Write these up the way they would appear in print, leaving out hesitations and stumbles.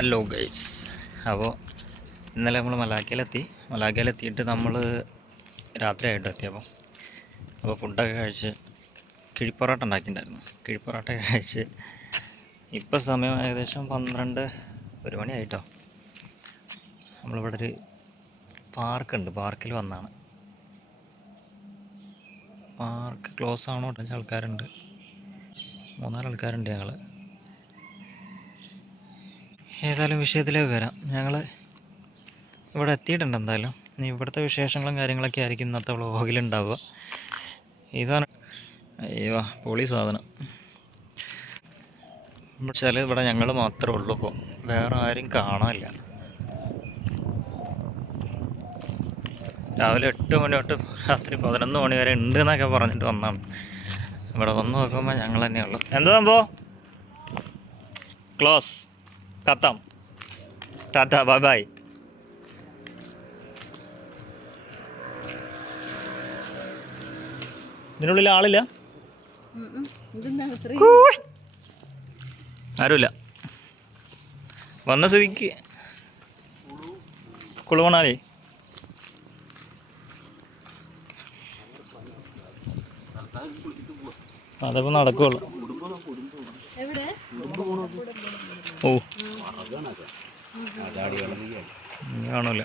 Hello guys. അപ്പോൾ ഇന്നലെ നമ്മൾ മലാക്കയിലെത്തിയിട്ട് നമ്മൾ രാത്രിയായിട്ട് എത്തിയപ്പോൾ ഫുഡൊക്കെ കഴിച്ച് കിഴിപ്പൊറോട്ട ഉണ്ടാക്കിയിട്ടുണ്ടായിരുന്നു. കിഴിപ്പൊറോട്ടയൊക്കെ കഴിച്ച് ഇപ്പോൾ സമയം ഏകദേശം 1 മണിയായിട്ടോ. നമ്മളിവിടെ ഒരു പാർക്കുണ്ട്, പാർക്കിൽ വന്നതാണ്. പാർക്ക് ക്ലോസ് ആണോ? 5 ആൾക്കാരുണ്ട്, 3-4 ആൾക്കാരുണ്ട്. ഞങ്ങൾ ഏതായാലും വിഷയത്തിലേക്ക് വരാം. ഞങ്ങൾ ഇവിടെ എത്തിയിട്ടുണ്ട്. എന്തായാലും ഇനി ഇവിടുത്തെ വിശേഷങ്ങളും കാര്യങ്ങളൊക്കെ ആയിരിക്കും ഇന്നത്തെ വ്ളോഗിലുണ്ടാവുക. ഇതാണ് അയ്യോ പൊളി സാധനം. വെച്ചാൽ ഇവിടെ ഞങ്ങൾ മാത്രമേ ഉള്ളൂ, ഇപ്പോൾ വേറെ ആരും കാണാനില്ല. രാവിലെ 8 മണി തൊട്ട് രാത്രി 11 മണി വരെ ഉണ്ട് എന്നൊക്കെ പറഞ്ഞിട്ട് വന്നാണ്. ഇവിടെ വന്ന് നോക്കുമ്പോൾ ഞങ്ങൾ തന്നെയുള്ളൂ. എന്താ സംഭവം? ക്ലോസ്, ഖത്തം, ടാറ്റ, ബൈ ബൈ. ഇതിനുള്ളിൽ ആളില്ല, ആരുമില്ല. വന്ന സ്ഥിതിക്ക് കുളുവണാലേ അതപ്പോൾ നടക്കുള്ളൂ. ഓ കാണൂല,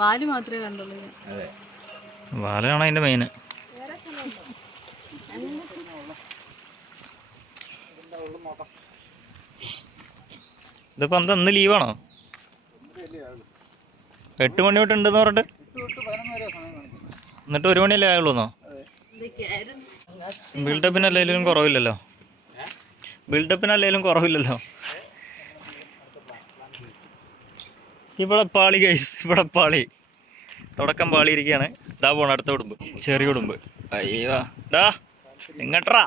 വാല് മാത്രമേ കണ്ടുള്ളൂ. വാലാണ് അതിൻ്റെ മെയിന്. ഇതിപ്പോൾ എന്താ ഇന്ന് ലീവാണോ? 8 മണി തൊട്ട് ഉണ്ടെന്ന് പറഞ്ഞിട്ട് എന്നിട്ട് 1 മണിയല്ലേ ആയുള്ളൂന്നോ? ബിൽഡപ്പിനല്ലേലും കുറവില്ലല്ലോ, ഇവിടെ പാളി ഗൈസ്, ഇവിടെ പാളി. തുടക്കം പാളിയിരിക്കുകയാണ്. ഇതാ പോണം അടുത്ത ഉടുമ്പ്, ചെറിയ ഉടുമ്പ്. അയ്യോ ഡാ എങ്ങട്ടാ?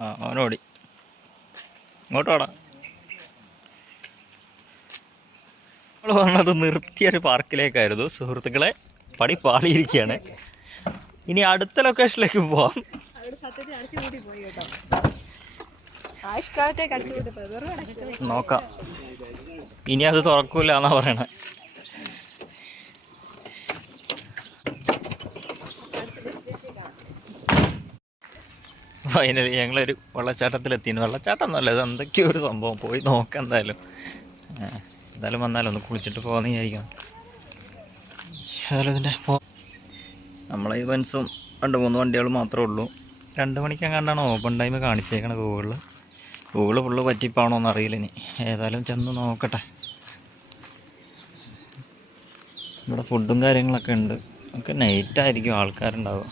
ആ അവനോടി, ഇങ്ങോട്ടോടാ. നമ്മൾ പറഞ്ഞത് നിർത്തിയൊരു പാർക്കിലേക്കായിരുന്നു സുഹൃത്തുക്കളെ. പടി പാളിയിരിക്കുകയാണ്. ഇനി അടുത്ത ലൊക്കേഷനിലേക്ക് പോവാം. നോക്കാം, ഇനി അത് തുറക്കൂല എന്നാ പറയണേ. ഫൈനലി ഞങ്ങളൊരു വെള്ളച്ചാട്ടത്തിലെത്തിയാണ്. വെള്ളച്ചാട്ടം ഒന്നുമല്ല, ഇത് എന്തൊക്കെയോ ഒരു സംഭവം. പോയി നോക്കാം. എന്തായാലും വന്നാലും ഒന്ന് കുളിച്ചിട്ട് പോകാമെന്ന് വിചാരിക്കണം. ഏതായാലും ഇതിൻ്റെ നമ്മളെ ഈ ബൻസും 2-3 വണ്ടികൾ മാത്രമേ ഉള്ളൂ. 2 മണിക്കെങ്ങാണ്ടാണ് ഓപ്പൺ ടൈം കാണിച്ചേക്കണത് ഗൂഗിള് ഫുള്ള് പറ്റിപ്പാണോ എന്നറിയില്ല. ഇനി ഏതായാലും ചെന്ന് നോക്കട്ടെ. ഇവിടെ ഫുഡും കാര്യങ്ങളൊക്കെ ഉണ്ട്. ഒക്കെ നൈറ്റായിരിക്കും ആൾക്കാരുണ്ടാവുക.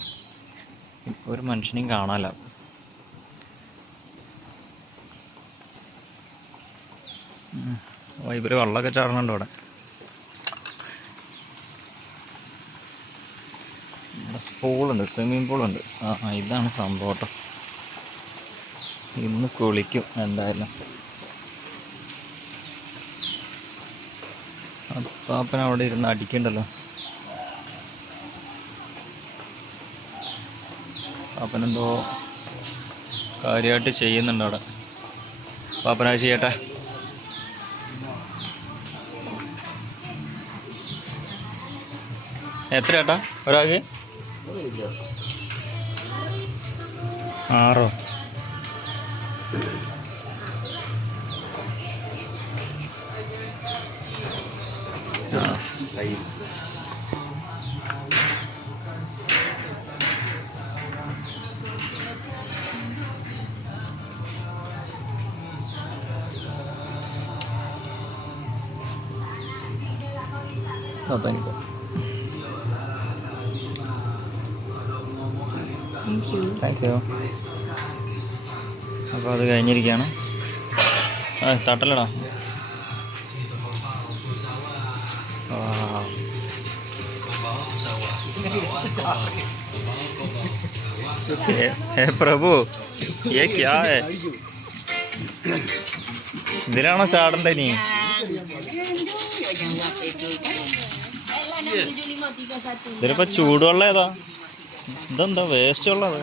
ഇപ്പോൾ ഒരു മനുഷ്യനെയും കാണാമല്ല. ഇവർ വെള്ളമൊക്കെ ചാടുന്നുണ്ട് ഇവിടെ. പൂളുണ്ട്, സ്വിമ്മിങ് പൂളുണ്ട്. ഇതാണ് സംഭവം കേട്ടോ. ഇന്ന് കുളിക്കും എന്തായാലും. പാപ്പൻ അവിടെ ഇരുന്ന് അടിക്കണ്ടല്ലോ. പാപ്പനെന്തോ കാര്യമായിട്ട് ചെയ്യുന്നുണ്ട് അവിടെ. പാപ്പനാ ചെയ്യട്ടെ. എത്ര ചേട്ടാ ഒരാൾക്ക്? 6. Thank you. അപ്പോൾ അത് കഴിഞ്ഞിരിക്കുകയാണ്. തട്ടലടാ. പ്രഭു ये क्या है? ഇതിലാണോ ചാടണ്ട? നീ ഇതിലിപ്പോൾ ചൂടുവെള്ളം ഏതാ? ഇതെന്താ വേസ്റ്റ് ഉള്ളത്?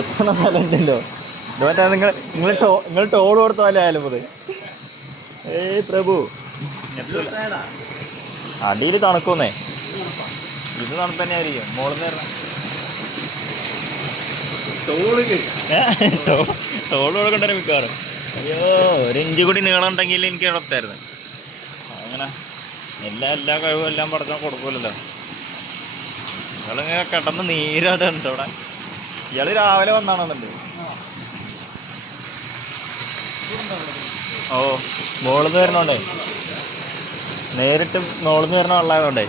എത്ര സ്ഥലമുണ്ടല്ലോ. ഇതുമറ്റാ നിങ്ങൾ ടോൾ കൊടുത്ത പോലെ ആയാലും അത്. ഏയ് പ്രഭു, അടിയിൽ തണുക്കുന്നേ. ഇത് തണുപ്പ് തന്നെ ആയിരിക്കും. മോളിൽ നിന്ന് ടോൾ കൊടുക്കണ്ടേ മിക്കവാറും. അയ്യോ, 1 ഇഞ്ച് കൂടി നീളം ഉണ്ടെങ്കിൽ എനിക്ക് ഇടത്തായിരുന്നു. അങ്ങനെ എല്ലാ കഴിവും എല്ലാം പടച്ചാൽ കൊടുക്കൂലല്ലോ. ഇയാളിങ്ങനെ കിടന്ന് നീരാടുണ്ട് അവിടെ. ഇയാള് രാവിലെ വന്നാണെന്നുണ്ട്. ഓ, മോളിൽ നിന്ന് വരണോണ്ടേ, നേരിട്ട് മോളിൽ നിന്ന് വരണ വെള്ളമായതുകൊണ്ടേ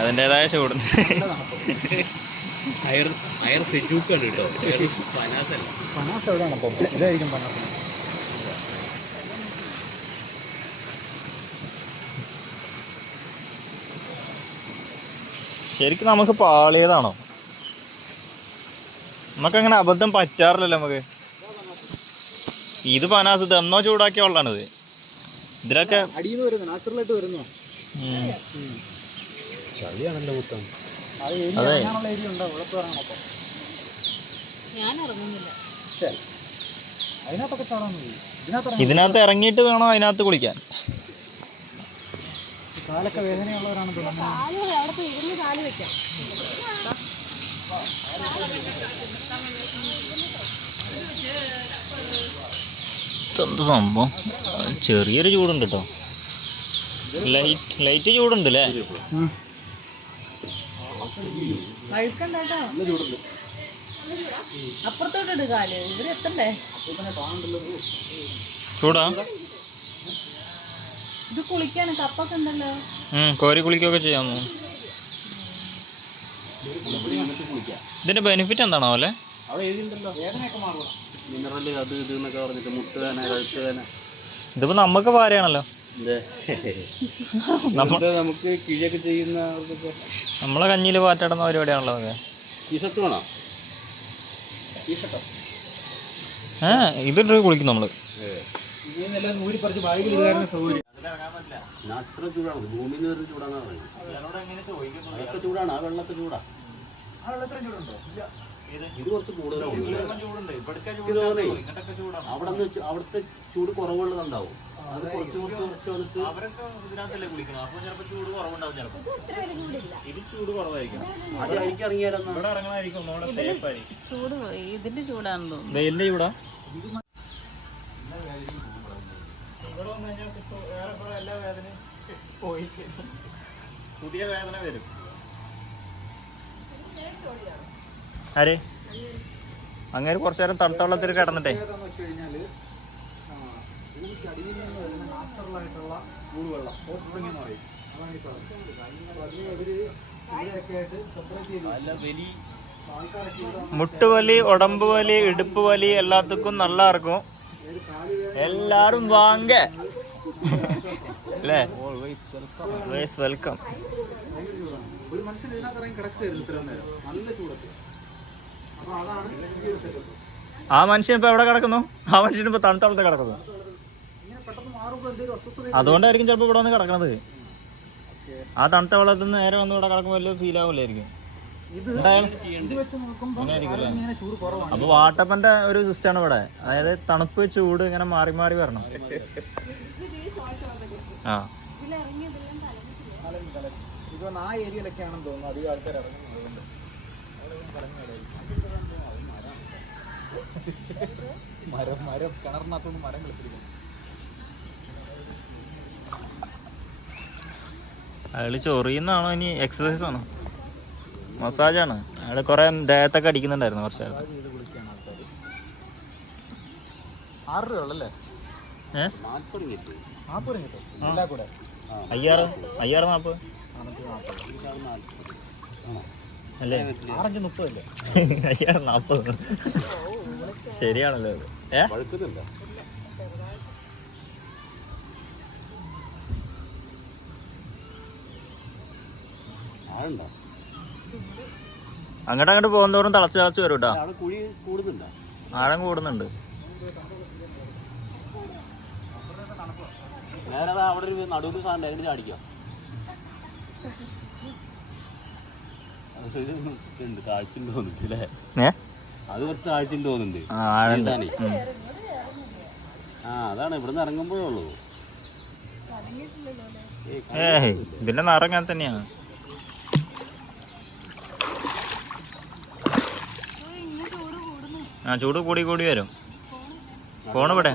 അതിൻ്റെതായ ചൂടുണ്ട്. ശരിക്കും നമുക്ക് പാളിയതാണോ? നമുക്കങ്ങനെ അബദ്ധം പറ്റാറില്ലല്ലോ നമുക്ക്. ഇത് പനാസ് ഇതെന്നോ ചൂടാക്കിയ വെള്ളമാണിത്. ഇതിലൊക്കെ നാച്ചുറലായിട്ട് വരുന്നു. അതെ, ഇതിനകത്ത് ഇറങ്ങിയിട്ട് വേണോ അതിനകത്ത് കുളിക്കാൻ? കാലൊക്കെ വേദനയുള്ളവരാണ് എന്ത് സംഭവം, ചെറിയൊരു ചൂടുണ്ട് കേട്ടോ. ലൈറ്റ് ചൂടുണ്ട് അല്ലേ? അപ്പുറത്തോട്ട് കാല് ഇവര് എത്തണ്ടേ? ചൂടാ. ഇത് കുളിക്കാണ്, കപ്പൊക്കെ ഉണ്ടല്ലോ. കോരി കുളിക്കുകയൊക്കെ ചെയ്യാമോ? ഇതിന്റെ ബെനിഫിറ്റ് എന്താണോ അല്ലേ? ഇതിപ്പോ നമുക്ക് പാരയാണല്ലോ. നമുക്ക് കിഴിയൊക്കെ ചെയ്യുന്ന നമ്മളെ കഞ്ഞിയിൽ പാറ്റിടുന്ന പരിപാടിയാണല്ലോ അതൊക്കെ. ഇതിട്ട് കുളിക്കും നമ്മള്. നാച്ചുറൽ ചൂടാണ്, ഭൂമിയിൽ നിന്ന് ചൂടാണ് ചൂടാണ്. ആ വെള്ളത്തെ ചൂടാ. ഇത് കുറച്ച് കൂടുതലാണ്. അവിടുത്തെ ചൂട് കുറവുള്ളതുണ്ടാവും. അത് കുറച്ച് വന്നിട്ട് അതായിരിക്കും ഇറങ്ങിയാലും ചൂട് ഇതിന്റെ ചൂടാണെന്ന് തോന്നുന്നു. വെയിലിന്റെ ചൂടാ. പുതിയ വേദന വരും. ആര് അങ്ങനെ കുറച്ചു നേരം തണുത്ത വെള്ളത്തിൽ കിടന്നിട്ടേ മുട്ടുവലി, ഉടമ്പ് വലി, ഇടുപ്പ് വലി എല്ലാത്തുക്കും നല്ല ഇറക്കും. എല്ലാരും വാങ്ങ അല്ലേ? Always welcome. ഒരു മനുഷ്യൻ ഇതിനകത്ത് ഇറങ്ങി കിടക്കുകയായിരുന്നു ഇത്ര നേരം നല്ല ചൂടത്ത്. അപ്പൊ അതാണ് ഈ ഒരു സെറ്റപ്പ്. ആ മനുഷ്യൻ ഇപ്പൊ എവിടെ കിടക്കുന്നു? ആ മനുഷ്യൻ ഇപ്പൊ തണുത്ത വെള്ളത്തിൽ കിടക്കുന്നു. ഇങ്ങനെ പെട്ടെന്ന് മാറുമ്പോൾ എന്തെങ്കിലും അസ്വസ്ഥത. അതുകൊണ്ടായിരിക്കും ചിലപ്പോൾ ഇവിടെ വന്ന് കിടക്കണത്. ആ തണുത്ത വെള്ളത്തിൽ നിന്ന് നേരെ വന്ന് ഇവിടെ കിടക്കുമ്പോൾ വലിയ ഫീൽ ആവില്ലായിരിക്കും. അപ്പൊ വാട്ടപ്പന്റെ ഒരു സിസ്റ്റമാണ് ഇവിടെ. അതായത് തണുപ്പ് ചൂട് ഇങ്ങനെ മാറി മാറി വരണം. ആ, ഇപ്പൊ ആ ഏരിയയിലൊക്കെയാണെന്ന് തോന്നുന്നു അധികം ആൾക്കാർ ഇറങ്ങുന്നത്. മരം കിണറിനകത്തോണ്ട് മരം കളിച്ചിരിക്കുന്നു. അയാള് ചൊറിയുന്നാണോ ഇനി എക്സസൈസ് ആണോ മസാജാണ്? അയാള് കൊറേ ദേഹത്തൊക്കെ അടിക്കുന്നുണ്ടായിരുന്നു കുറച്ച് നേരത്തെ. 6 രൂപ ഉള്ളല്ലേ? 5040 അല്ലേ? 6-30 അല്ലേ? 5040 ശരിയാണല്ലോ അത്. അങ്ങോട്ട് പോകുന്നതോറും തിളച്ച് തിളച്ച് വരും കേട്ടോ. ആഴം കൂടുന്നുണ്ട്. നേരെ അവിടെ ഒരു നടുവിൽ സാധനം അതിന് ചാടിക്കോ. ഉണ്ട് താഴ്ചയുണ്ട് തോന്നുന്നുണ്ട് അല്ലേ? അത് കുറച്ച് താഴ്ചയുണ്ട് തോന്നുന്നുണ്ട്. ആ അതാണ് ഇവിടുന്ന് ഇറങ്ങുമ്പോഴേ ഉള്ളൂ. ഇതിന്റെ നിറം അങ്ങനെ തന്നെയാണ്. ആ ചൂട് കൂടി കൂടി വരും. ഫോൺ ഇവിടെ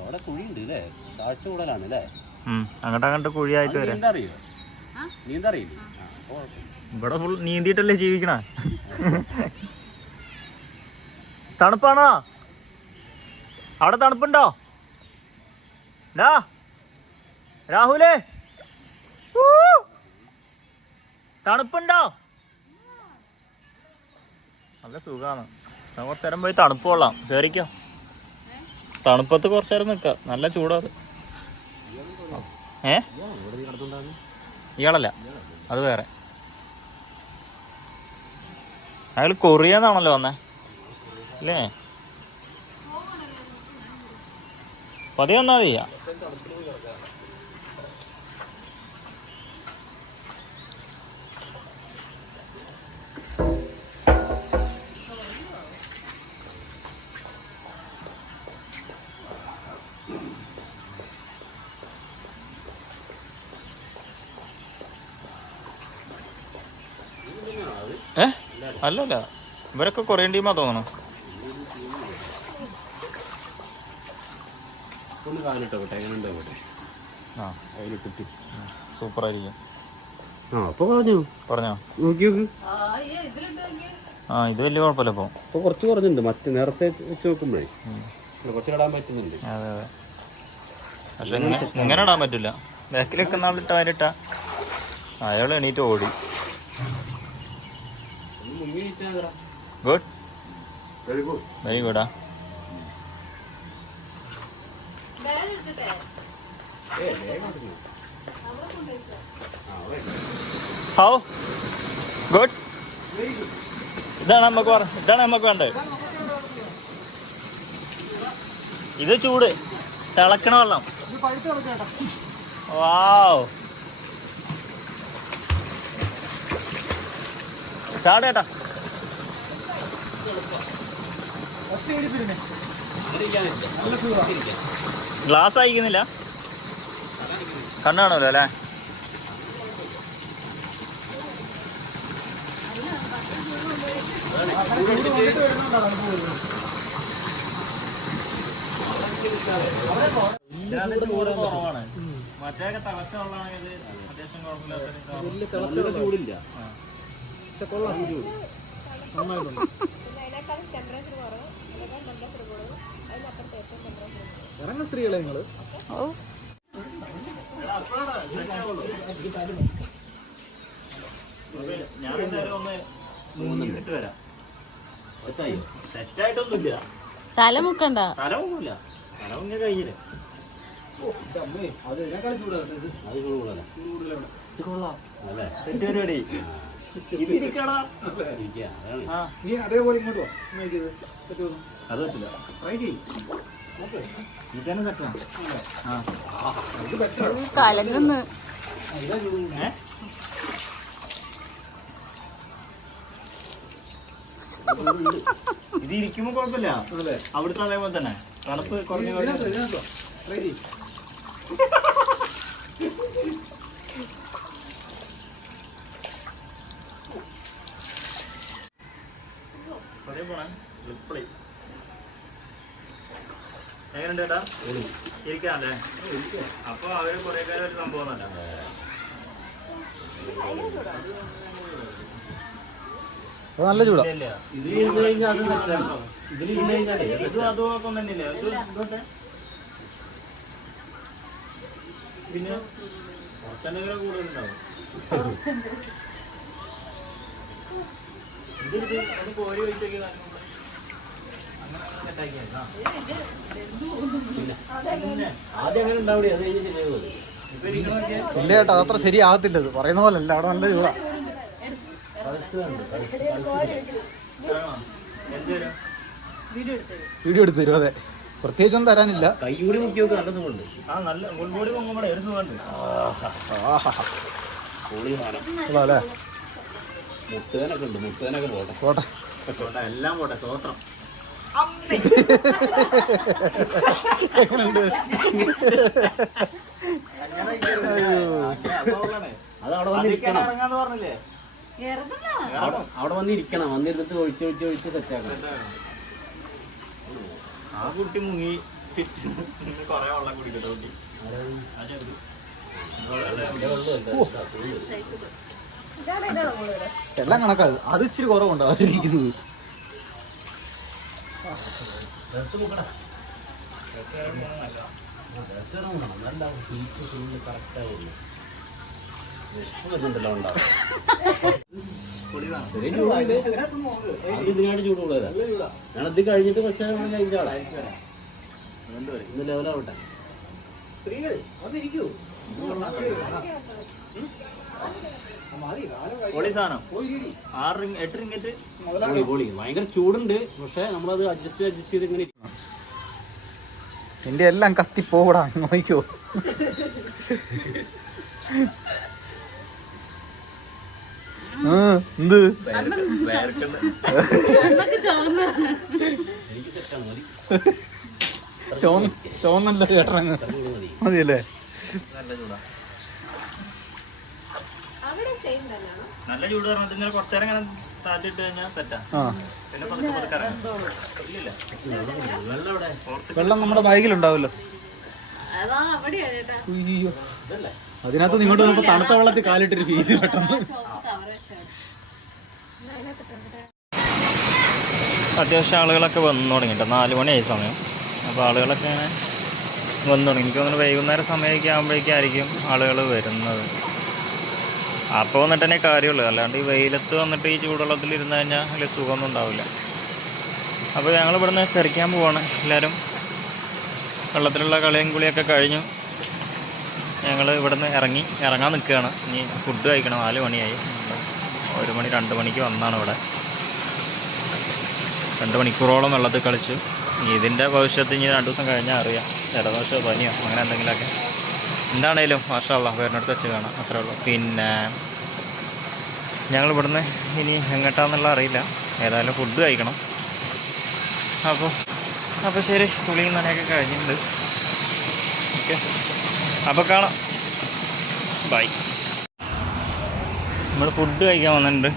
അവിടെ കുഴിയുണ്ട് അല്ലേ? താഴ്ച കൂടുതലാണ് അല്ലേ? അങ്ങോട്ട് കുഴിയായിട്ട് വരാം. നീന്തറിയോ? നീന്തറിയില്ലേ? ഇവിടെ ഫുൾ നീന്തിട്ടല്ലേ ജീവിക്കണ. തണുപ്പാണോ അവിടെ? തണുപ്പുണ്ടോ രാഹുലേ? തണുപ്പുണ്ടോ? നല്ല സുഖമാണ്. കുറച്ചു നേരം പോയി തണുപ്പ് കൊള്ളാം. കേറിക്കോ. തണുപ്പത്ത് കുറച്ചു നേരം നിൽക്കാം. നല്ല ചൂടാത്. ഇയാളല്ല, അത് വേറെ. അയാൾ കൊറിയന്നാണല്ലോ വന്നേ അല്ലേ? പതിയെ വന്നാ മതിയാ. അല്ലല്ല, ഇവരൊക്കെ കൊറിയൻ ടീമാ തോന്നണം. സൂപ്പർ ആയിരിക്കും. പറഞ്ഞോ? ആ ഇത് വലിയ കുഴപ്പമില്ല. ഇപ്പൊ കുറച്ച് കുറഞ്ഞിട്ടുണ്ട്. മറ്റേ നേരത്തെ വെച്ച് നോക്കുമ്പോഴേ കുറച്ച് ഇടാൻ പറ്റുന്നുണ്ട്. അതെ അതെ. പക്ഷെ ഇങ്ങനെ ഇടാൻ പറ്റില്ല. ബാക്കിലൊക്കെ നാളിട്ട വരിട്ട അയാൾ എണീറ്റ് ഓടി. ഗുഡ്, വെരി ഗുഡാ. How good. ഇതാണ് നമുക്ക് വേണ്ടത്. ഇത് ചൂട് തിളക്കണ വെള്ളം. വാവ്, ചാടേട്ടാ. ഗ്ലാസ് അയക്കുന്നില്ല, കണ്ണാണല്ലോ അല്ലേ? കുറവാണ്. മറ്റേ തിളച്ച വെള്ളമാണെങ്കിൽ അത്യാവശ്യം കുഴപ്പമില്ലാത്ത ചൂടില്ല. ഇറങ്ങ സ്ത്രീകളെ നിങ്ങള്. സെറ്റായിട്ടൊന്നുമില്ല. തലമുക്കണ്ട. തലമൊന്നുമില്ല. തലമുങ്ങ കഴിഞ്ഞില്ല. അതേപോലെ ഇങ്ങോട്ട് അത് പറ്റില്ല. ട്രൈ ചെയ്യും. കലങ്ങുന്നു. ഇത് ഇരിക്കുമ്പോ കുഴപ്പമില്ല. അവിടുത്തെ അതേപോലെ തന്നെ തണുപ്പ് കുറഞ്ഞു. ട്രൈ ചെയ്യും. എങ്ങനെയുണ്ട് ചേട്ടാ? ഇരിക്കാല്ലേ? അപ്പൊ അവര് കൊറേ കാലം ഒരു സംഭവം നല്ല ചൂടാ. അതും തന്നെയല്ലേ? പിന്നെ കുറച്ചെന്തെങ്കിലും കൂടുതലുണ്ടാവും. ഇത് കോരി വെച്ചേക്ക് ഇല്ല ചേട്ടാ, അതത്ര ശരിയാകത്തില്ല. ഇത് പറയുന്ന പോലെ അല്ല. അവിടെ നല്ല ചൂടാ. വീഡിയോ എടുത്ത് തരും. അതെ, പ്രത്യേകിച്ചൊന്നും തരാനില്ല. കൈകൂടി മുക്കി നോക്ക്, നല്ല സുഖമുണ്ട്. നല്ല മുൻകൂടി പൊങ്ങുമ്പോഴേ ഒരു സുഖമുണ്ട്. പൊളി സാധനം. അല്ലേ, മുട്ടുകാനൊക്കെ ഉണ്ട്, മുട്ടുകാനൊക്കെ പോട്ടെ. പോട്ടെ, എല്ലാം പോട്ടെ. സ്വോത്രം എങ്ങനെയുണ്ട്? അത് അവിടെ വന്നിരിക്കണം, ഇറങ്ങാന്ന് പറഞ്ഞില്ലേ? അവിടെ വന്നിരിക്കണം, വന്നിരുന്നിട്ട് ഒഴിച്ച് സെറ്റാക്കണം. ആ കുട്ടി മുങ്ങി കൊറേ വെള്ളം കുടിക്കട്ടെ കുട്ടി. എല്ലാം കണക്കാത്. അത് ഇച്ചിരി കുറവുണ്ടോ അവരിരിക്കുന്നത്? ഇതിനായിട്ട് ചൂട് കൂടുതലാ. ഞാനത് കഴിഞ്ഞിട്ട് കുറച്ച് ഇന്ന് ലെവലാവട്ടെ. സ്ത്രീകൾ വന്നിരിക്കൂ. പൊളി സാധനം. 8 റിംഗറ്റ്. പൊളി. ഭയങ്കര ചൂടുണ്ട്, പക്ഷെ നമ്മളത് അഡ്ജസ്റ്റ് ചെയ്ത് ഇങ്ങനെ എന്റെ എല്ലാം കത്തിപ്പോടാ, നോക്കിക്കോ. എന്ത് ചോന്നല്ല കേട്ടറങ്ങ് മതിയല്ലേ? നല്ല ചൂട് പറഞ്ഞിട്ട് ഇങ്ങനെ കുറച്ചേരം ഇങ്ങനെ താറ്റിട്ട് കഴിഞ്ഞാൽ സെറ്റാ. പിന്നെ വെള്ളം നമ്മുടെ ബാഗിലുണ്ടാവല്ലോ. അയ്യോ, അതിനകത്ത് നിങ്ങോട്ട് നോക്കുമ്പോ തണുത്ത വെള്ളത്തിൽ കാലിട്ടൊരു ഫീല് പെട്ടെന്ന്. അത്യാവശ്യം ആളുകളൊക്കെ വന്നു തുടങ്ങിട്ടോ. 4 മണിയായി സമയം. അപ്പോൾ ആളുകളൊക്കെ ഇങ്ങനെ വന്നു തുടങ്ങി. എനിക്ക് തോന്നുന്നു വൈകുന്നേരം സമയമൊക്കെ ആകുമ്പോഴേക്കായിരിക്കും ആളുകൾ വരുന്നത്. അപ്പോൾ വന്നിട്ട് തന്നെ കാര്യമുള്ളൂ. അല്ലാണ്ട് ഈ വെയിലത്ത് വന്നിട്ട് ഈ ചൂടുവെള്ളത്തിൽ ഇരുന്ന് കഴിഞ്ഞാൽ വലിയ സുഖമൊന്നും ഉണ്ടാവില്ല. അപ്പോൾ ഞങ്ങൾ ഇവിടുന്ന് തെറിക്കാൻ പോവാണ്. എല്ലാവരും വെള്ളത്തിലുള്ള കളിയും കുളിയൊക്കെ കഴിഞ്ഞു. ഞങ്ങൾ ഇവിടുന്ന് ഇറങ്ങാൻ നിൽക്കുകയാണ്. ഇനി ഫുഡ് കഴിക്കണം. 4 മണിയായി. 1 മണി 2 മണിക്ക് വന്നാണ് ഇവിടെ. 2 മണിക്കൂറോളം വെള്ളത്തിൽ കളിച്ചു. ഇതിൻ്റെ ഭവിഷ്യത്ത് ഇനി 2 ദിവസം കഴിഞ്ഞാൽ അറിയാം. ജലദോഷമോ പനിയോ അങ്ങനെ എന്തെങ്കിലുമൊക്കെ എന്താണേലും മാഷാ അല്ലാഹ് വരുന്നിടത്ത് വെച്ച് കാണാം. അത്രേ ഉള്ളൂ. പിന്നെ ഞങ്ങൾ ഇവിടുന്ന് ഇനി എങ്ങോട്ടാന്നുള്ള അറിയില്ല. ഏതായാലും ഫുഡ് കഴിക്കണം. അപ്പോൾ ശരി, കുളിയും നനയൊക്കെ കഴിഞ്ഞിട്ടുണ്ട്. ഓക്കെ, അപ്പോൾ കാണാം. ബൈ. നമ്മൾ ഫുഡ് കഴിക്കാൻ വന്നിട്ടുണ്ട്.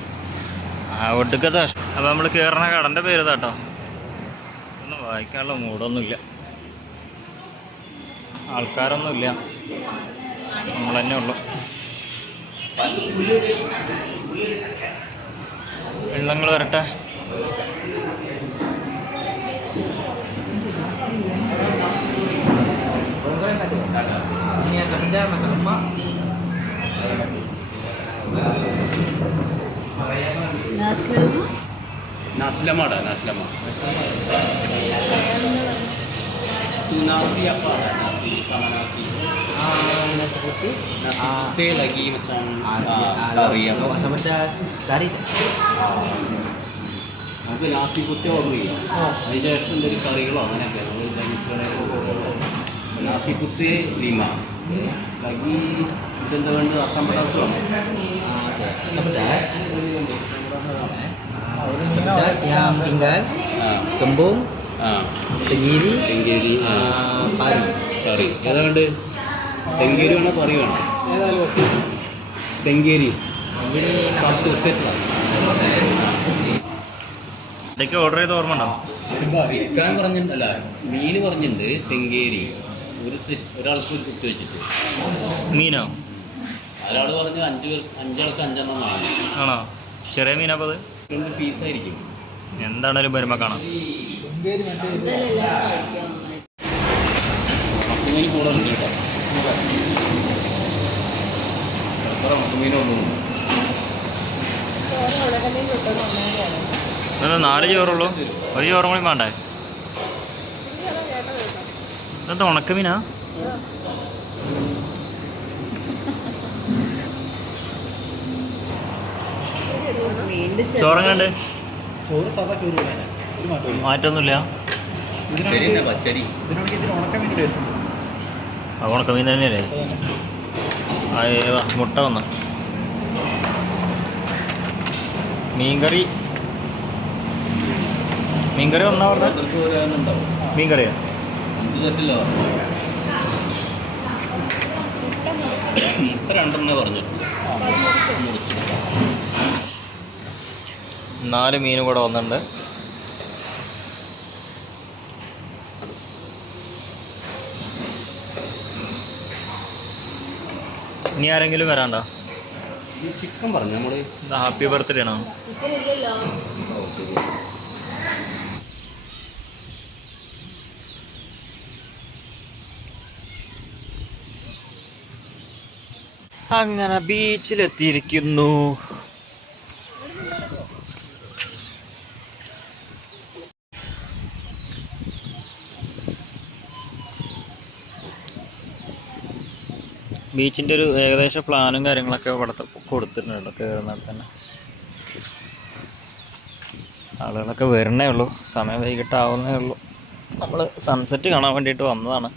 ഒടുക്കത്തെ അപ്പോൾ നമ്മൾ കയറുന്ന കടൻ്റെ പേര് കേട്ടോ. ഒന്നും വായിക്കാനുള്ള മൂടൊന്നുമില്ല, ആൾക്കാരൊന്നുമില്ല, നമ്മൾ തന്നെ ഉള്ളു. വെള്ളങ്ങൾ വരട്ടെ. Naslama. Itu nasi apa? Nasi sama nasi. Nasi putih. Nasi putih lagi macam kari apa? Kalau sama das kari. Nanti nasi putih order ya. Ada option dari kari lo, mana ada? Nasi putih 5. Lagi dengan asam pedas lo. Asam pedas. Asam pedas yang tinggal. Kembung. Tenggiri. Pari. ഏതാണ്ട് തെങ്കേരി വേണോ പറി വേണോ? തെങ്കേരി സത്ത് set ഇതൊക്കെ order ചെയ്ത് ഓർമ്മ ഉണ്ടോ? ഇക്കാൻ പറഞ്ഞിട്ടല്ല, മീൻ പറഞ്ഞിട്ടുണ്ട്. തെങ്കേരി ഒരു സെറ്റ്, ഒരാൾക്ക് ഒരു കുട്ടി വെച്ചിട്ട്. മീനോ? ഒരാൾ പറഞ്ഞു 5 ആൾക്ക് 5 വാങ്ങി. ആണോ? ചെറിയ മീനപ്പോൾ അത് 2 പീസായിരിക്കും. എന്താണേലും വരുമ്പോൾ കാണാം. ഉണക്കുമീൻ കൂടെ ഉണ്ട് കേട്ടോ. എത്ര ഉണക്കുമീനുള്ളൂ? 4 ചോറുള്ളൂ. 1 ചോറും കൂടി വേണ്ടേ? ഇതെന്താ ഉണക്കമീനാ? ചോറങ്ങണ്ട് ചോറ് സാധാ ചോറ് വേണം. ഒരു മാറ്റം മാറ്റമൊന്നുമില്ല. ശരി തന്നെ പച്ചരി. ഇതിനാണെങ്കിൽ ഇതിന് ഉണക്കമീൻ ടേസ്റ്റ് ഉണ്ട്. അത് ഉണക്കമീൻ തന്നെയല്ലേ? മുട്ട വന്ന് മീൻകറി വന്നാ പറഞ്ഞ ഓരോരുത്തർക്ക് ഓരോന്നുണ്ടാവും. മീൻകറിയാ? എന്ത് തെറ്റില്ല മുട്ട 2 പറഞ്ഞിട്ടുണ്ട്. 4 മീനും കൂടെ വന്നിട്ടുണ്ട്. ഇനി ആരെങ്കിലും വരാണ്ടോ? ഈ ചിക്കൻ പറഞ്ഞു നമ്മൾ ഹാപ്പി ബർത്ത്ഡേ ആണോ? അങ്ങനെ ബീച്ചിലെത്തിയിരിക്കുന്നു. ബീച്ചിൻ്റെ ഒരു ഏകദേശ പ്ലാനും കാര്യങ്ങളൊക്കെ ഇവിടെ കൊടുത്തിട്ടുണ്ട്. കയറുന്നിടത്ത് തന്നെ ആളുകളൊക്കെ വരണേ ഉള്ളൂ. സമയം വൈകിട്ടാവുന്നേ ഉള്ളൂ. നമ്മൾ സൺസെറ്റ് കാണാൻ വേണ്ടിയിട്ട് വന്നതാണ്.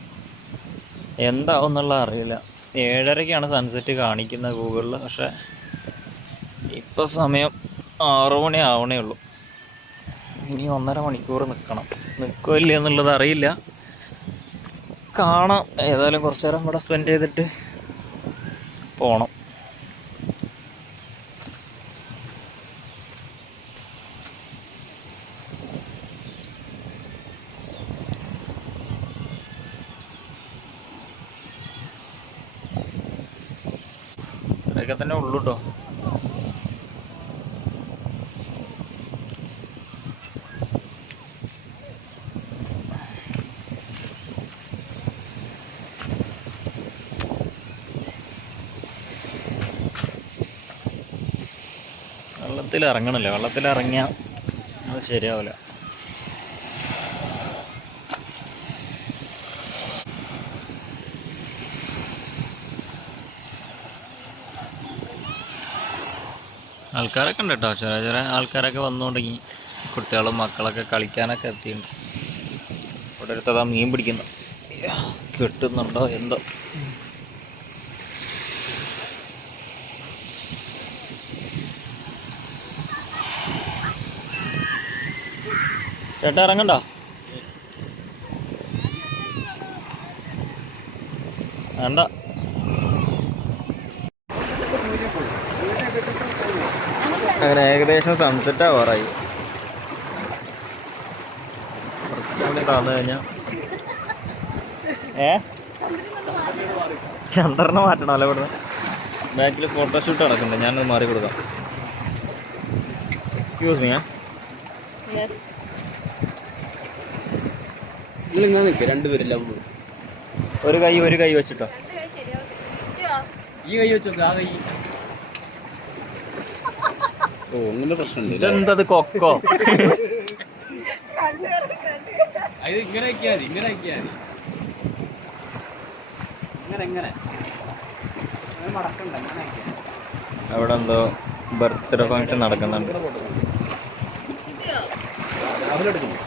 എന്താവും എന്നുള്ളത് അറിയില്ല. 7:30-ക്കാണ് സൺസെറ്റ് കാണിക്കുന്നത് ഗൂഗിളിൽ. പക്ഷേ ഇപ്പോൾ സമയം 6 മണി ആവണേ ഉള്ളൂ. ഇനി 1.5 മണിക്കൂർ നിൽക്കുമോ ഇല്ല എന്നുള്ളത് അറിയില്ല. കാണാം. ഏതായാലും കുറച്ച് നേരം ഇവിടെ സ്പെൻഡ് ചെയ്തിട്ട് പോണം. ഇത്രയൊക്കെ തന്നെ ഉള്ളൂ കേട്ടോ. വെള്ളത്തിലിറങ്ങണല്ലേ? വെള്ളത്തിലിറങ്ങിയാൽ അത് ശരിയാവില്ല. ആൾക്കാരൊക്കെ ഉണ്ട് കേട്ടോ. ചെറിയ ചെറിയ ആൾക്കാരൊക്കെ വന്നു തുടങ്ങി. കുട്ടികളും മക്കളൊക്കെ കളിക്കാനൊക്കെ എത്തിയിട്ടുണ്ട്. ഇവിടെ അടുത്തതാ മീൻ പിടിക്കുന്നു. കിട്ടുന്നുണ്ടോ എന്തോ. ചേട്ടാ ഇറങ്ങണ്ടോ? വേണ്ട. അങ്ങനെ ഏകദേശം സൺസെറ്റ് ആവാറായി. കുറച്ചുകൂടി താന്നു കഴിഞ്ഞാൽ ചന്ദ്രനെ മാറ്റണമല്ലോ ഇവിടുന്ന്. ബാക്കിൽ ഫോട്ടോഷൂട്ട് നടക്കുന്നുണ്ട്. ഞാനത് മാറി കൊടുക്കാം. Excuse me. നിങ്ങളിങ്ങനെ നിൽക്കുക രണ്ടുപേരെല്ലാം. ഒരു കൈ വെച്ചിട്ടോ. ഈ കൈ വെച്ചോ. ആ കൈ. ഓ അങ്ങനെ പ്രശ്നമുണ്ട്. ഇതെന്തത് കൊക്കോ? അത് ഇങ്ങനെ വയ്ക്കാതി. ഇങ്ങനെ വയ്ക്കാതി. ഇങ്ങനെ മടക്കണ്ട. ഇങ്ങനെ വയ്ക്കാം. അവിടെ എന്തോ ബർത്ത്ഡേ ഫംഗ്ഷൻ നടക്കുന്നുണ്ട്. അവരെടുക്കുന്നു.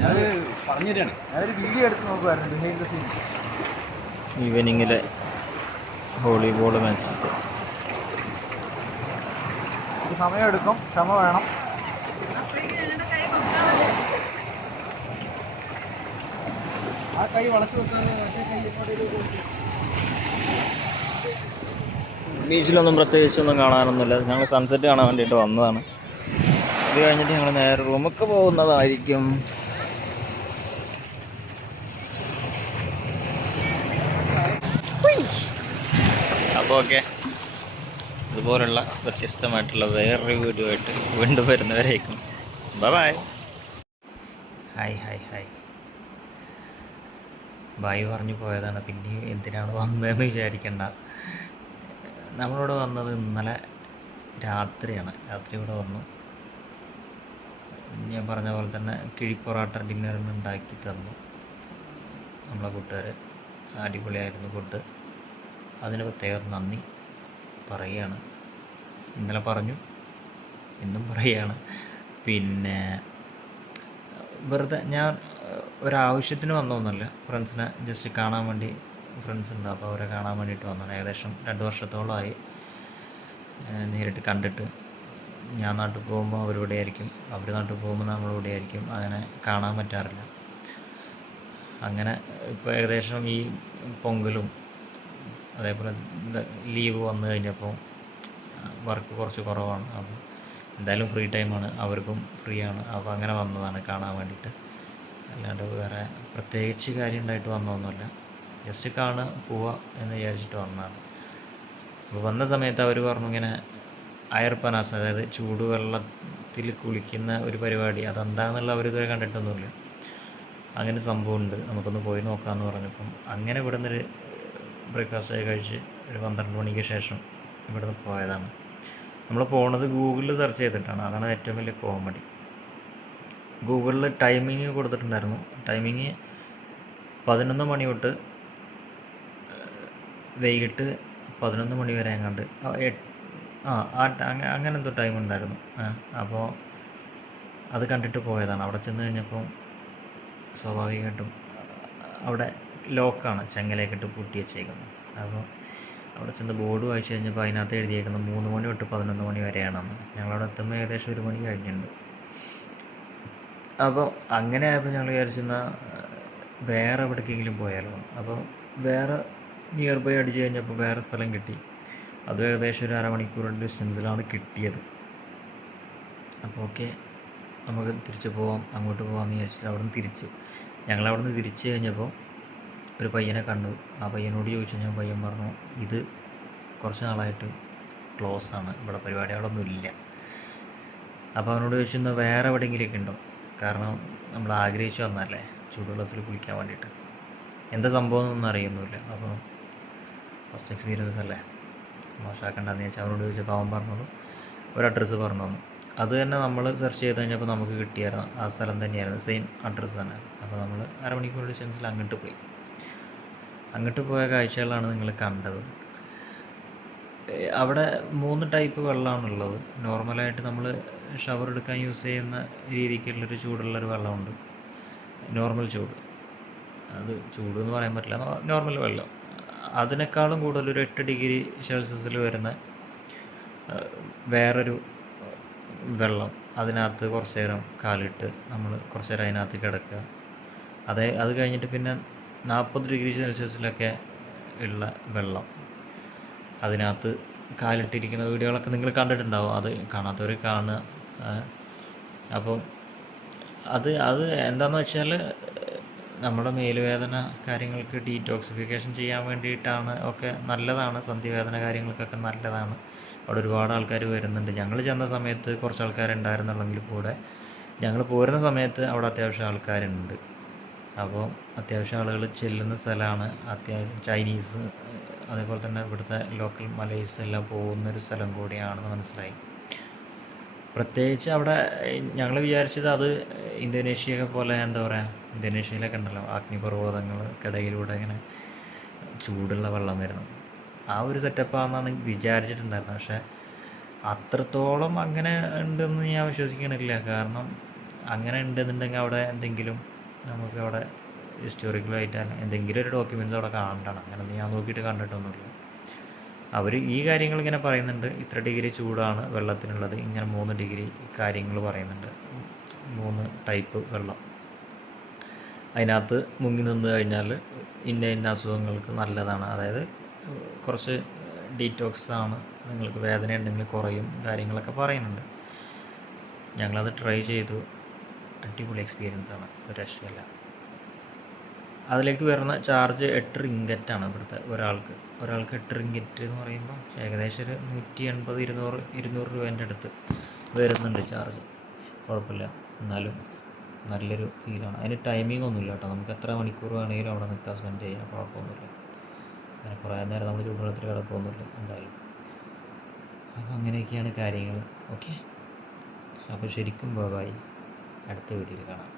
ഞാൻ പറഞ്ഞു തരാണ്. ഞാനൊരു വീഡിയോ എടുത്ത് നോക്കുമായിരുന്നു ബിഹൈൻഡ് ദ സീൻസ്. ഈവനിങ്ങിലെ വോളിബോൾ മാച്ച്. ഇത് സമയമെടുക്കും, ക്ഷമ വേണം. ആ കൈ വളച്ചു വെക്കാതെ മറ്റേ കൈ എങ്ങോട്ടേലും. ബീച്ചിലൊന്നും പ്രത്യേകിച്ചൊന്നും കാണാനൊന്നുമില്ല. ഞങ്ങൾ സൺസെറ്റ് കാണാൻ വേണ്ടിയിട്ട് വന്നതാണ്. ഇത് കഴിഞ്ഞിട്ട് ഞങ്ങൾ നേരെ റൂമൊക്കെ പോകുന്നതായിരിക്കും. അപ്പോൾ ഓക്കെ, ഇതുപോലുള്ള വ്യത്യസ്തമായിട്ടുള്ള വേറൊരു വീഡിയോ ആയിട്ട് വീണ്ടും വരുന്നവരേക്കും ബൈ. ഹായ് ബായ് പറഞ്ഞു പോയതാണ്. പിന്നെയും എന്തിനാണ് വന്നതെന്ന് വിചാരിക്കണ്ട. നമ്മളിവിടെ വന്നത് ഇന്നലെ രാത്രിയാണ്. രാത്രി ഇവിടെ വന്നു. ഞാൻ പറഞ്ഞ പോലെ തന്നെ കിഴിപ്പൊറാട്ട ഡിന്നറിന് ഉണ്ടാക്കി തന്നു നമ്മളെ കൂട്ടുകാർ. അടിപൊളിയായിരുന്നു ഫുഡ്. അതിന് പ്രത്യേകം നന്ദി പറയുകയാണ്. ഇന്നലെ പറഞ്ഞു എന്നും പറയുകയാണ്. പിന്നെ വെറുതെ ഞാൻ ഒരാവശ്യത്തിന് വന്നതൊന്നുമല്ല, ഫ്രണ്ട്സിനെ ജസ്റ്റ് കാണാൻ വേണ്ടി. ഫ്രണ്ട്സ് ഉണ്ട്, അപ്പോൾ അവരെ കാണാൻ വേണ്ടിയിട്ട് വന്നതാണ്. ഏകദേശം 2 വർഷത്തോളമായി നേരിട്ട് കണ്ടിട്ട്. ഞാൻ നാട്ടിൽ പോകുമ്പോൾ അവരിവിടെ ആയിരിക്കും, അവർ നാട്ടിൽ പോകുമ്പോൾ നമ്മളിവിടെ ആയിരിക്കും, അങ്ങനെ കാണാൻ പറ്റാറില്ല. അങ്ങനെ ഇപ്പോൾ ഏകദേശം ഈ പൊങ്കലും അതേപോലെ ലീവ് വന്നു കഴിഞ്ഞപ്പോൾ വർക്ക് കുറച്ച് കുറവാണ്. അപ്പോൾ എന്തായാലും ഫ്രീ ടൈമാണ്, അവർക്കും ഫ്രീ ആണ്. അപ്പോൾ അങ്ങനെ വന്നതാണ് കാണാൻ വേണ്ടിയിട്ട്. അല്ലാണ്ട് വേറെ പ്രത്യേകിച്ച് കാര്യം ഉണ്ടായിട്ട് വന്നതൊന്നുമല്ല, ജസ്റ്റ് കാണുക പോവുക എന്ന് വിചാരിച്ചിട്ട് വന്നതാണ്. അപ്പോൾ വന്ന സമയത്ത് അവർ പറഞ്ഞു ഇങ്ങനെ അയർപ്പനാസ്, അതായത് ചൂടുവെള്ളത്തിൽ കുളിക്കുന്ന ഒരു പരിപാടി, അതെന്താണെന്നുള്ള അവരിതുവരെ കണ്ടിട്ടൊന്നുമില്ല. അങ്ങനെ സംഭവമുണ്ട്, നമുക്കൊന്ന് പോയി നോക്കാമെന്ന് പറഞ്ഞപ്പം അങ്ങനെ ഇവിടെ നിന്നൊരു ബ്രേക്ക്ഫാസ്റ്റ് കഴിച്ച് ഒരു 12 മണിക്ക് ശേഷം ഇവിടുന്ന് പോയതാണ്. നമ്മൾ പോണത് ഗൂഗിളിൽ സെർച്ച് ചെയ്തിട്ടാണ്, അതാണ് ഏറ്റവും വലിയ കോമഡി. ഗൂഗിളിൽ ടൈമിങ് കൊടുത്തിട്ടുണ്ടായിരുന്നു. ടൈമിങ് 11 മണി തൊട്ട് വൈകിട്ട് 11 മണി വരെ എങ്ങാണ്ട് അങ്ങനെ എന്തോ ടൈം ഉണ്ടായിരുന്നു. അപ്പോൾ അത് കണ്ടിട്ട് പോയതാണ്. അവിടെ ചെന്ന് കഴിഞ്ഞപ്പം സ്വാഭാവികമായിട്ടും അവിടെ ലോക്കാണ്, ചെങ്ങലയൊക്കെ ഇട്ട് പൂട്ടി വെച്ചേക്കുന്നത്. അപ്പോൾ അവിടെ ചെന്ന് ബോർഡ് വായിച്ച് കഴിഞ്ഞപ്പോൾ അതിനകത്ത് എഴുതിയേക്കുന്നത് 3 മണി തൊട്ട് 11 മണി വരെയാണെന്ന്. ഞങ്ങളവിടെ എത്തുമ്പോൾ ഏകദേശം 1 മണി കഴിഞ്ഞിട്ടുണ്ട്. അപ്പോൾ അങ്ങനെ ആയപ്പോൾ ഞങ്ങൾ വിചാരിച്ചെന്നാൽ വേറെ എവിടേക്കെങ്കിലും പോയാലോ. അപ്പോൾ വേറെ നിയർ ബൈ അടിച്ച് കഴിഞ്ഞപ്പോൾ വേറെ സ്ഥലം കിട്ടി. അതും ഏകദേശം ഒരു അരമണിക്കൂറിൻ്റെ ഡിസ്റ്റൻസിലാണ് കിട്ടിയത്. അപ്പോൾ ഓക്കെ, നമുക്ക് തിരിച്ച് പോവാം, അങ്ങോട്ട് പോകാമെന്ന് വിചാരിച്ചിട്ട് അവിടെ നിന്ന് തിരിച്ചു. ഞങ്ങളവിടെ നിന്ന് തിരിച്ച് കഴിഞ്ഞപ്പോൾ ഒരു പയ്യനെ കണ്ടു. ആ പയ്യനോട് ചോദിച്ചു. ഞാൻ പയ്യൻ പറഞ്ഞു ഇത് കുറച്ച് നാളായിട്ട് ക്ലോസ് ആണ്, ഇവിടെ പരിപാടികളൊന്നും ഇല്ല. അപ്പോൾ അവനോട് ചോദിച്ചെന്നാൽ വേറെ എവിടെയെങ്കിലുമൊക്കെ ഉണ്ടോ, കാരണം നമ്മൾ ആഗ്രഹിച്ചു വന്നല്ലേ ചൂടുവെള്ളത്തിൽ കുളിക്കാൻ വേണ്ടിയിട്ട്. എന്താ സംഭവം എന്നൊന്നും അറിയുന്നില്ല. അപ്പോൾ ഫസ്റ്റ് എക്സ്പീരിയൻസ് അല്ലേ, മോശമാക്കണ്ടെന്ന് വെച്ചാൽ അവനോട് ചോദിച്ചപ്പോൾ അവൻ പറഞ്ഞത് ഒരു അഡ്രസ്സ് പറഞ്ഞു തന്നു. അത് തന്നെ നമ്മൾ സെർച്ച് ചെയ്ത് കഴിഞ്ഞപ്പോൾ നമുക്ക് കിട്ടിയായിരുന്നു, ആ സ്ഥലം തന്നെയായിരുന്നു, സെയിം അഡ്രസ്സ് തന്നെ. അപ്പോൾ നമ്മൾ അരമണിക്കൂർ ഡിസ്റ്റൻസിൽ അങ്ങോട്ട് പോയി. അങ്ങോട്ട് പോയ കാഴ്ചകളാണ് നിങ്ങൾ കണ്ടത്. അവിടെ 3 ടൈപ്പ് വെള്ളമാണുള്ളത്. നോർമലായിട്ട് നമ്മൾ ഷവർ എടുക്കാൻ യൂസ് ചെയ്യുന്ന രീതിക്കുള്ളൊരു ചൂടുള്ളൊരു വെള്ളമുണ്ട്, നോർമൽ ചൂട്. അത് ചൂട് എന്ന് പറയാൻ പറ്റില്ല, നോർമൽ വെള്ളം. അതിനേക്കാളും കൂടുതലൊരു 8 ഡിഗ്രി സെൽഷ്യസിൽ വരുന്ന വേറൊരു വെള്ളം. അതിനകത്ത് കുറച്ച് നേരം കാലിട്ട് നമ്മൾ കുറച്ച് നേരം അതിനകത്ത് കിടക്കുക. അത് കഴിഞ്ഞിട്ട് പിന്നെ 40 ഡിഗ്രി സെൽഷ്യസിലൊക്കെ ഉള്ള വെള്ളം, അതിനകത്ത് കാലിട്ടിരിക്കുന്ന വീഡിയോകളൊക്കെ നിങ്ങൾ കണ്ടിട്ടുണ്ടാവും. അത് കാണാത്തവർ കാണുക. അപ്പം അത് എന്താണെന്ന് വെച്ചാൽ നമ്മുടെ മേലുവേദന കാര്യങ്ങൾക്ക് ഡീറ്റോക്സിഫിക്കേഷൻ ചെയ്യാൻ വേണ്ടിയിട്ടാണ്. ഒക്കെ നല്ലതാണ്, സന്ധിവേദന കാര്യങ്ങൾക്കൊക്കെ നല്ലതാണ്. അവിടെ ഒരുപാട് ആൾക്കാർ വരുന്നുണ്ട്. ഞങ്ങൾ ചെന്ന സമയത്ത് കുറച്ച് ആൾക്കാരുണ്ടായിരുന്നുള്ളെങ്കിൽ കൂടെ ഞങ്ങൾ പോരുന്ന സമയത്ത് അവിടെ അത്യാവശ്യം ആൾക്കാരുണ്ട്. അപ്പോൾ അത്യാവശ്യം ആളുകൾ ചെല്ലുന്ന സ്ഥലമാണ്. അത്യാവശ്യം ചൈനീസ്, അതേപോലെ തന്നെ ഇവിടുത്തെ ലോക്കൽ മലൈസ് എല്ലാം പോകുന്നൊരു സ്ഥലം കൂടിയാണെന്ന് മനസ്സിലായി. പ്രത്യേകിച്ച് അവിടെ ഞങ്ങൾ വിചാരിച്ചത് അത് ഇന്തോനേഷ്യയൊക്കെ പോലെ, എന്താ പറയുക, ഇന്തോനേഷ്യയിലൊക്കെ ഉണ്ടല്ലോ അഗ്നിപർവ്വതങ്ങൾക്കിടയിലൂടെ ഇങ്ങനെ ചൂടുള്ള വെള്ളം വരുന്നു, ആ ഒരു സെറ്റപ്പാണെന്നാണ് വിചാരിച്ചിട്ടുണ്ടായിരുന്നത്. പക്ഷേ അത്രത്തോളം അങ്ങനെ ഉണ്ടെന്ന് ഞാൻ വിശ്വസിക്കണില്ല. കാരണം അങ്ങനെ ഉണ്ടെന്നുണ്ടെങ്കിൽ അവിടെ എന്തെങ്കിലും നമുക്ക് അവിടെ ഹിസ്റ്റോറിക്കലായിട്ട് എന്തെങ്കിലും ഒരു ഡോക്യുമെൻറ്റ്സ് അവിടെ കാണണം. അങ്ങനെ ഞാൻ നോക്കിയിട്ട് കണ്ടിട്ടൊന്നുമില്ല. അവർ ഈ കാര്യങ്ങൾ ഇങ്ങനെ പറയുന്നുണ്ട്, ഇത്ര ഡിഗ്രി ചൂടാണ് വെള്ളത്തിനുള്ളത്, ഇങ്ങനെ 3 ഡിഗ്രി കാര്യങ്ങൾ പറയുന്നുണ്ട്, 3 ടൈപ്പ് വെള്ളം. അതിനകത്ത് മുങ്ങി നിന്ന് കഴിഞ്ഞാൽ ഇന്ന അസുഖങ്ങൾക്ക് നല്ലതാണ്, അതായത് കുറച്ച് ഡീറ്റോക്സ് ആണ്, നിങ്ങൾക്ക് വേദന ഉണ്ടെങ്കിൽ കുറയും കാര്യങ്ങളൊക്കെ പറയുന്നുണ്ട്. ഞങ്ങളത് ട്രൈ ചെയ്തു. അടിപൊളി എക്സ്പീരിയൻസ് ആണ്, ഒരു രക്ഷയില്ല. അതിലേക്ക് വരുന്ന ചാർജ് 8 റിങ്കറ്റാണ് ഇവിടുത്തെ ഒരാൾക്ക് 8 റിങ്കറ്റ് എന്ന് പറയുമ്പോൾ ഏകദേശം ഒരു 180-200 രൂപേൻ്റെ അടുത്ത് വരുന്നുണ്ട് ചാർജ്. കുഴപ്പമില്ല, എന്നാലും നല്ലൊരു ഫീലാണ്. അതിന് ടൈമിംഗ് ഒന്നുമില്ല കേട്ടോ, നമുക്ക് എത്ര മണിക്കൂർ വേണമെങ്കിലും അവിടെ നിൽക്കാൻ സ്പെൻഡ് ചെയ്യാൻ കുഴപ്പമൊന്നുമില്ല. അങ്ങനെ കുറേ നേരം നമ്മൾ ചൂടുവെള്ളത്തിൽ കിടക്കുകയൊന്നുമില്ല എന്തായാലും. അപ്പോൾ അങ്ങനെയൊക്കെയാണ് കാര്യങ്ങൾ. ഓക്കെ, അപ്പോൾ ശരിക്കും ബൈ, അടുത്ത വീഡിയോയിൽ കാണാം.